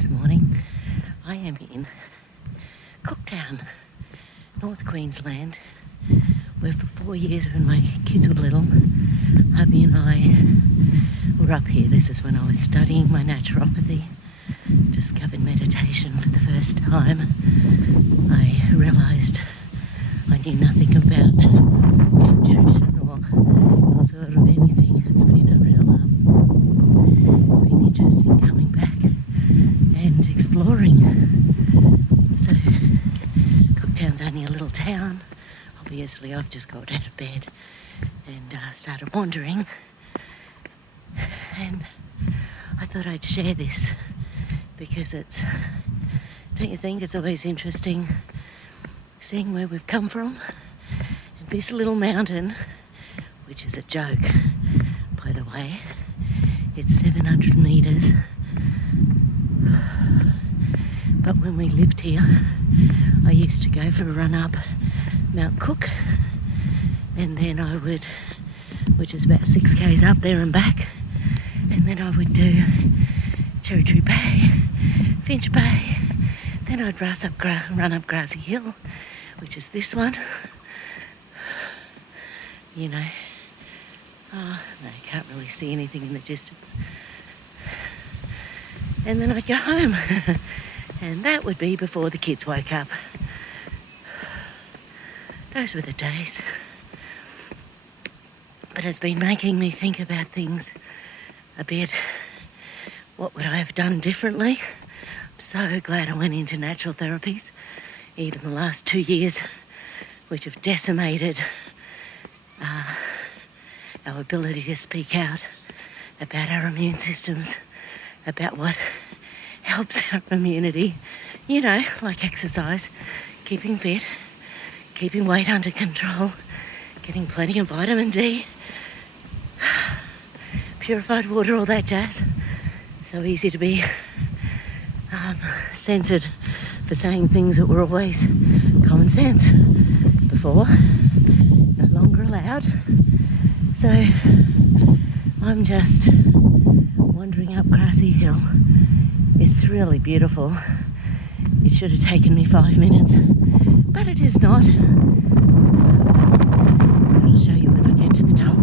this morning. I am in Cooktown, North Queensland, where for 4 years when my kids were little, hubby and I were up here. This is when I was studying my naturopathy, discovered meditation for the first time. I realised I knew nothing about nutrition or sort of anything. It's been a real, it's been interesting coming back and exploring. So Cooktown's only a little town. Obviously I've just got out of bed and started wandering, and I thought I'd share this because it's, don't you think it's always interesting seeing where we've come from? And this little mountain, which is a joke, by the way, it's 700 metres. But when we lived here, I used to go for a run up Mount Cook, and then I would, which is about 6 k's up there and back, and then I would do Territory Bay, Finch Bay, then I'd run up Grassy Hill, which is this one, you know. Oh, no, you can't really see anything in the distance. And then I'd go home. And that would be before the kids woke up. Those were the days. But it's been making me think about things a bit. What would I have done differently? I'm so glad I went into natural therapies, even the last 2 years, which have decimated our ability to speak out about our immune systems, about what helps our immunity, you know, like exercise, keeping fit, keeping weight under control, getting plenty of vitamin D, purified water, all that jazz. So easy to be censored for saying things that were always common sense before, no longer allowed. So I'm just wandering up Grassy Hill. It's really beautiful. It should have taken me 5 minutes, but it is not. But I'll show you when I get to the top.